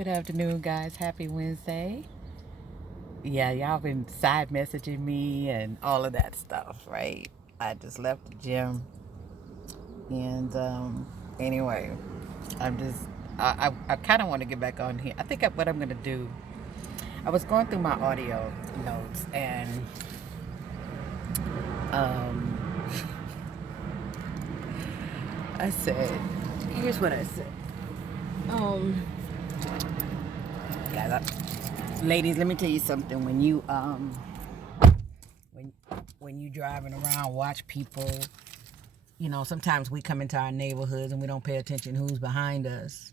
Good afternoon, guys. Happy Wednesday. Yeah, y'all been side messaging me and all of that stuff, right? I just left the gym, and anyway, I'm just I kind of want to get back on here. I think what I'm gonna do. I was going through my audio notes, and um, I said, here's what I said. Um, guys, ladies, let me tell you something. When when you driving around, watch people. Sometimes we come into our neighborhoods and we don't pay attention who's behind us,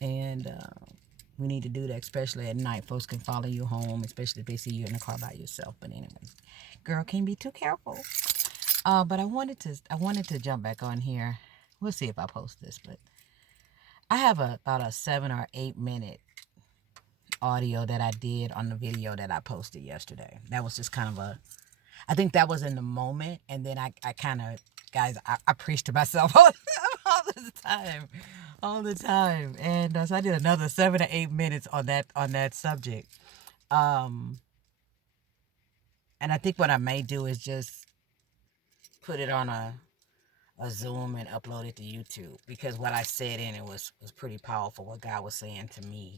and we need to do that, especially at night. Folks can follow you home, especially if they see you in the car by yourself. But anyway, girl, can't be too careful. But I wanted to jump back on here. We'll see if I post this, but I have about a 7 or 8 minute audio that I did on the video that I posted yesterday. That was just kind of I think that was in the moment, and then I kind of, guys, I preach to myself all the time, all the time, and so I did another 7 to 8 minutes on that subject, um, and I think what I may do is just put it on a Zoom and upload it to YouTube, because what I said in it was pretty powerful. What God was saying to me,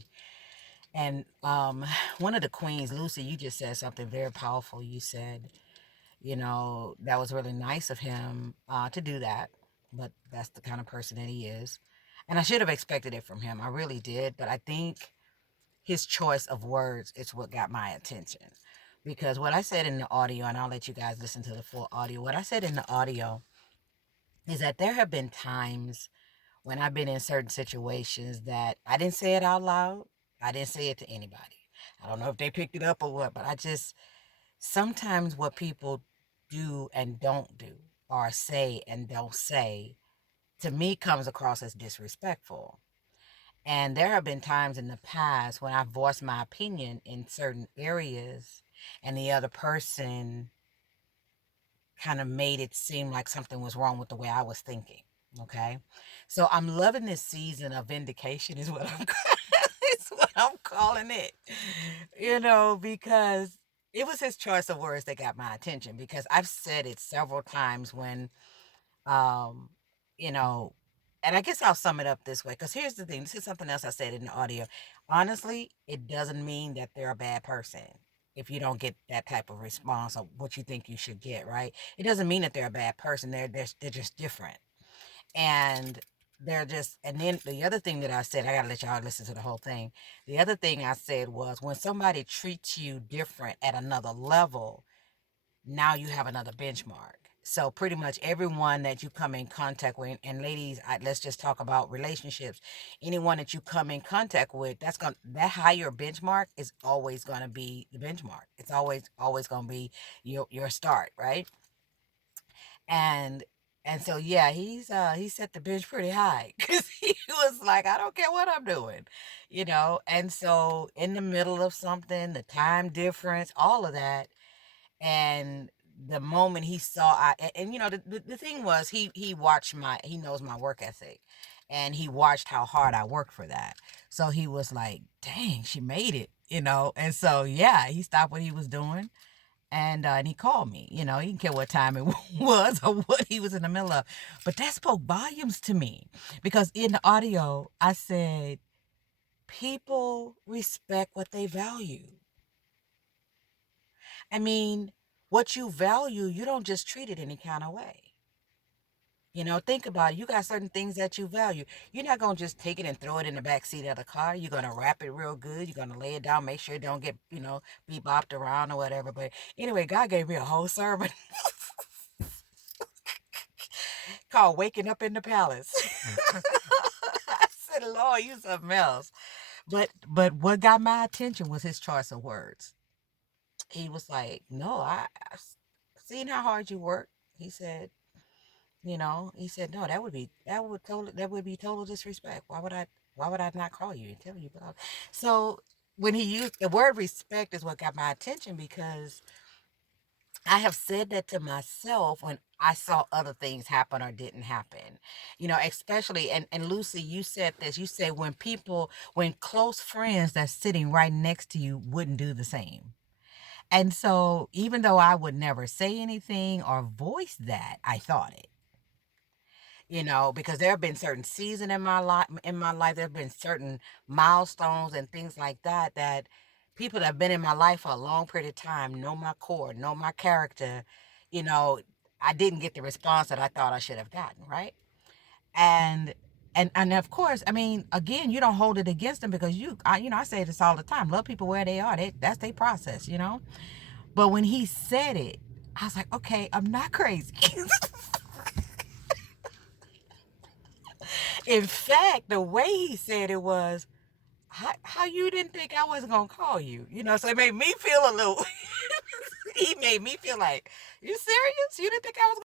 and one of the queens, Lucy, you just said something very powerful. You said, that was really nice of him to do that. But that's the kind of person that he is. And I should have expected it from him. I really did. But I think his choice of words is what got my attention. Because what I said in the audio, and I'll let you guys listen to the full audio, what I said in the audio is that there have been times when I've been in certain situations that I didn't say it out loud. I didn't say it to anybody. I don't know if they picked it up or what, but sometimes what people do and don't do, or say and don't say, to me comes across as disrespectful. And there have been times in the past when I've voiced my opinion in certain areas, and the other person kind of made it seem like something was wrong with the way I was thinking. Okay. So I'm loving this season of vindication, is what I'm it's what I'm calling it. Because it was his choice of words that got my attention, because I've said it several times when um you know and I guess I'll sum it up this way, because here's the thing. This is something else I said in the audio. Honestly, it doesn't mean that they're a bad person if you don't get that type of response of what you think you should get, right? It doesn't mean that they're a bad person. They're just different. And and then the other thing that I said, I gotta let y'all listen to the whole thing. The other thing I said was, when somebody treats you different at another level, now you have another benchmark. So pretty much everyone that you come in contact with, and ladies, let's just talk about relationships. Anyone that you come in contact with, that higher benchmark is always gonna be the benchmark. It's always gonna be your start, right? And so yeah, he set the bench pretty high, because he was like, I don't care what I'm doing, And so in the middle of something, the time difference, all of that, and the moment he saw, the thing was, he knows my work ethic, and he watched how hard I work for that. So he was like, dang, she made it. And so yeah, he stopped what he was doing, and he called me. He didn't care what time it was or what he was in the middle of. But that spoke volumes to me, because in the audio I said, people respect what they value. I mean, what you value, you don't just treat it any kind of way. Think about it. You got certain things that you value. You're not going to just take it and throw it in the back seat of the car. You're going to wrap it real good. You're going to lay it down, make sure it don't get, be bopped around or whatever. But anyway, God gave me a whole sermon called Waking Up in the Palace. I said, Lord, you something else. But what got my attention was his choice of words. He was like, no, I've seen how hard you work. He said, no, that would be total disrespect. Why would I not call you and tell you about? So when he used the word respect is what got my attention, because I have said that to myself when I saw other things happen or didn't happen. Especially, and Lucy, you said this. You said when close friends that's sitting right next to you wouldn't do the same. And so, even though I would never say anything or voice that, I thought it. Because there have been certain seasons in my life, there have been certain milestones and things like that that people that have been in my life for a long period of time know my core, know my character. You know, I didn't get the response that I thought I should have gotten, right? And and of course, I mean, again, you don't hold it against them because I say this all the time. Love people where they are. That's their process. But when he said it, I was like, okay, I'm not crazy. In fact, the way he said it was, how you didn't think I wasn't gonna call you? So it made me feel a little. He made me feel like, you serious? You didn't think I was